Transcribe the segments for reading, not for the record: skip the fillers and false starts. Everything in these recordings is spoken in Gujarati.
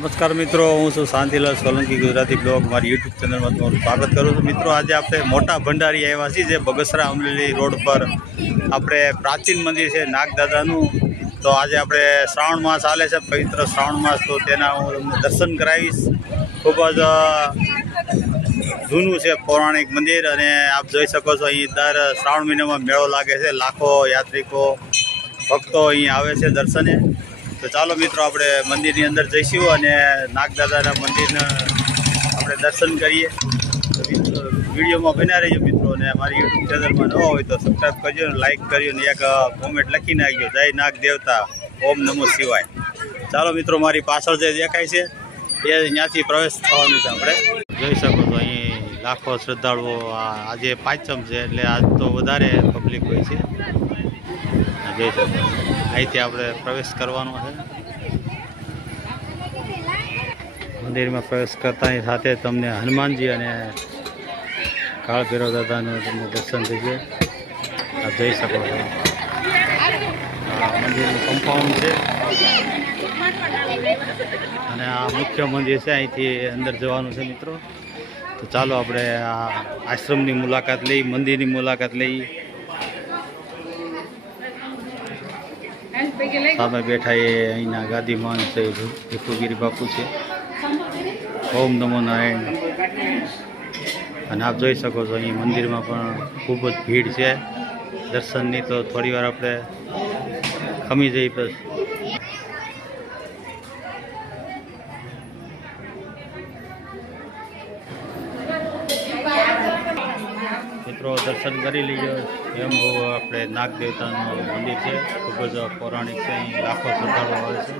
નમસ્કાર મિત્રો, હું છું શાંતિલાલ સોલંકી, ગુજરાતી બ્લોગ મારી યુટ્યુબ ચેનલમાં તમારું સ્વાગત કરું છું. મિત્રો, આજે આપણે મોટા ભંડારી આવ્યા છીએ, જે બગસરા અમરેલી રોડ પર આપણે પ્રાચીન મંદિર છે નાગદાદાનું. તો આજે આપણે શ્રાવણ માસ ચાલે છે, પવિત્ર શ્રાવણ માસ, તો તેના હું તમને દર્શન કરાવીશ. ખૂબ જ જૂનું છે પૌરાણિક મંદિર, અને આપ જોઈ શકો છો અહીં દર શ્રાવણ મહિનામાં મેળો લાગે છે. લાખો યાત્રિકો ભક્તો અહીં આવે છે દર્શને. તો ચાલો મિત્રો, આપણે મંદિરની અંદર જઈશું અને નાગદાદાના મંદિરના આપણે દર્શન કરીએ. તો વિડીયોમાં બન્યા રહીજો મિત્રો, અને અમારી યુટ્યુબ ચેનલમાં નવા હોય તો સબસ્ક્રાઈબ કરજો, લાઈક કરજો અને એક કોમેન્ટ લખી નાખજો, જય નાગ દેવતા, ઓમ નમો શિવાય. ચાલો મિત્રો, મારી પાછળ જે દેખાય છે એ ત્યાંથી પ્રવેશ થવાનું છે. આપણે જોઈ શકો છો અહીં લાખો શ્રદ્ધાળુઓ. આજે પાંચમ છે એટલે આજ તો વધારે પબ્લિક હોય છે. જોઈ શકો અહીંથી આપણે પ્રવેશ કરવાનો છે. મંદિરમાં પ્રવેશ કરતાની સાથે તમને હનુમાનજી અને કાળ ભૈરવ દાદાનું તમને દર્શન થશે. આપ જોઈ શકો છો મંદિરનું કમ્પાઉન્ડ છે, અને આ મુખ્ય મંદિર છે. અહીંથી અંદર જવાનું છે મિત્રો. તો ચાલો આપણે આ આશ્રમની મુલાકાત લઈ, મંદિરની મુલાકાત લઈ. સામે બેઠા એ અહીંના ગાદીમાન છે, ભીખુગીરી બાપુ છે. ઓમ નમો નારાયણ. અને આપ જોઈ શકો છો અહીં મંદિરમાં પણ ખૂબ જ ભીડ છે દર્શનની. તો થોડી વાર આપણે ખમી જઈ પછી મિત્રો દર્શન કરી લીધો. એમ બહુ આપણે નાગ દેવતાનું મંદિર છે, ખૂબ જ પૌરાણિક છે. અહીં લાખો શ્રદ્ધાળુઓ આવે છે.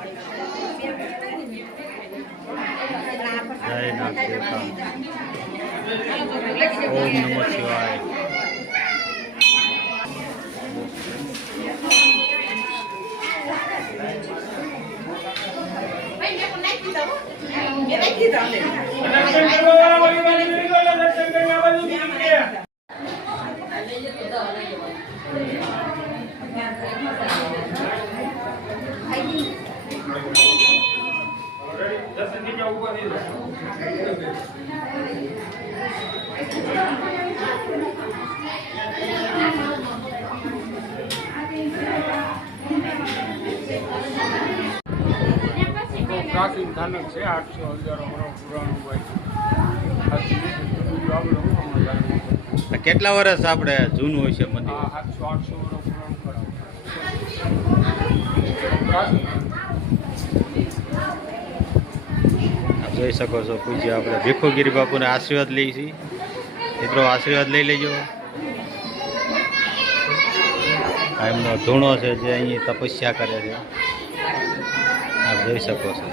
જય નાગ દેવતા, ઓમ નમઃ શિવાય. પ્રાચીન ધાનક છે, 800-1000 વર્ષ પુરાણું હોય. કેટલા વર્ષ આપણે જૂનું હોય છે મંદિર? 700-800 વર્ષ પુરાણું. જોઈ શકો છો પૂજ્ય આપણે ભીખુગીરી બાપુને આશીર્વાદ લઈએ છીએ. મિત્રો આશીર્વાદ લઈ લેજો. એમનો ધૂણો છે જે અહીં તપસ્યા કરે છે, આપ જોઈ શકો છો.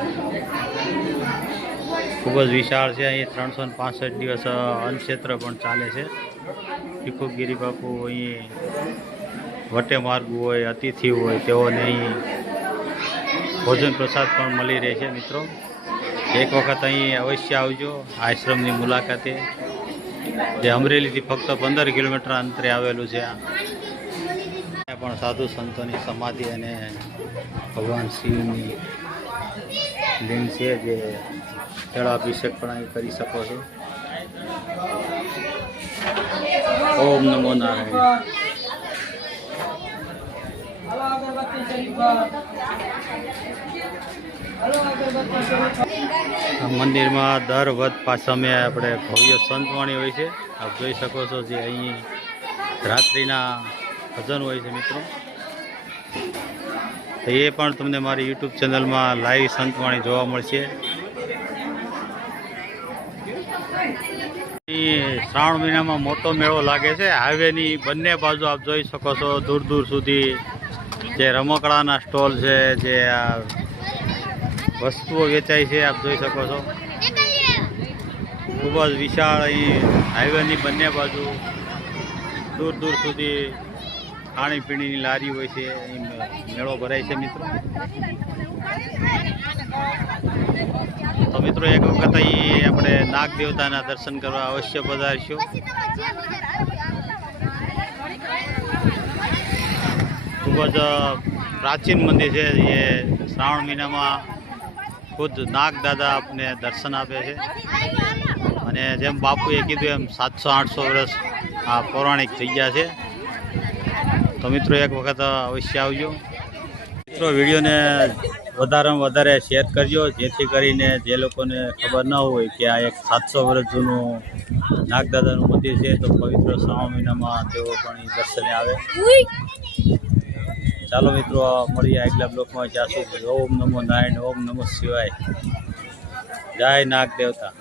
ખૂબ જ વિશાળ છે. અહીં 365 દિવસ અન્નક્ષેત્ર પણ ચાલે છે. ભીખુગીરી બાપુ અહીં વટે માર્ગ હોય, અતિથિ હોય, તેઓને અહીં ભોજન પ્રસાદ પણ મળી રહે છે. મિત્રો એક વખત અહીં અવશ્ય આવજો આશ્રમની મુલાકાતે, જે અમરેલીથી ફક્ત 15 કિલોમીટર અંતરે આવેલું છે. પણ સાધુ સંતોની સમાધિ અને ભગવાન શિવની લિંગ છે, જે જળાભિષેક પણ અહીં કરી શકો છો. ઓમ નમો નારાયણ. આ મંદિરમાં દર વધ પાછમે આપણે ભવ્ય સંતવાણી હોય છે. આપ જોઈ શકો છો જે અહીં રાત્રિના ભજન હોય છે મિત્રો. તો એ પણ તમને મારી યુટ્યુબ ચેનલમાં લાઈવ સંતવાણી જોવા મળશે. શ્રાવણ મહિનામાં મોટો મેળો લાગે છે. હાઈવેની બંને બાજુ આપ જોઈ શકો છો દૂર દૂર સુધી જે રમકડાના સ્ટોલ છે, જે વસ્તુઓ વેચાય છે, આપ જોઈ શકો છો. ખૂબ જ વિશાળ અહીં હાઈવેની બંને બાજુ દૂર દૂર સુધી ખાણીપીણીની લારી હોય છે. અહીં મેળો ભરાય છે મિત્રો. તો મિત્રો એક વખત અહીં આપણે નાગ દેવતાના દર્શન કરવા અવશ્ય પધારશું. ખૂબ જ પ્રાચીન મંદિર છે. એ શ્રાવણ મહિનામાં ખુદ નાગ દાદા આપને દર્શન આપે છે અને જેમ બાપુએ કીધું એમ 700-800 વર્ષ આ પૌરાણિક જગ્યા છે. તો મિત્રો એક વખત અવશ્ય આવજો. મિત્રો વિડીયોને વધારેમાં વધારે શેર કરજો, જેથી કરીને જે લોકોને ખબર ન હોય કે આ એક 700 વર્ષ જૂનું નાગદાદાનું મંદિર છે, તો પવિત્ર શ્રાવણ મહિનામાં તેઓ પણ અહીં દર્શને આવે. ચાલો મિત્રો મળીએ આગલા બ્લોકમાં. જ્યાં સુધી ઓમ નમો નારાયણ, ઓમ નમો શિવાય, જય નાગ દેવતા.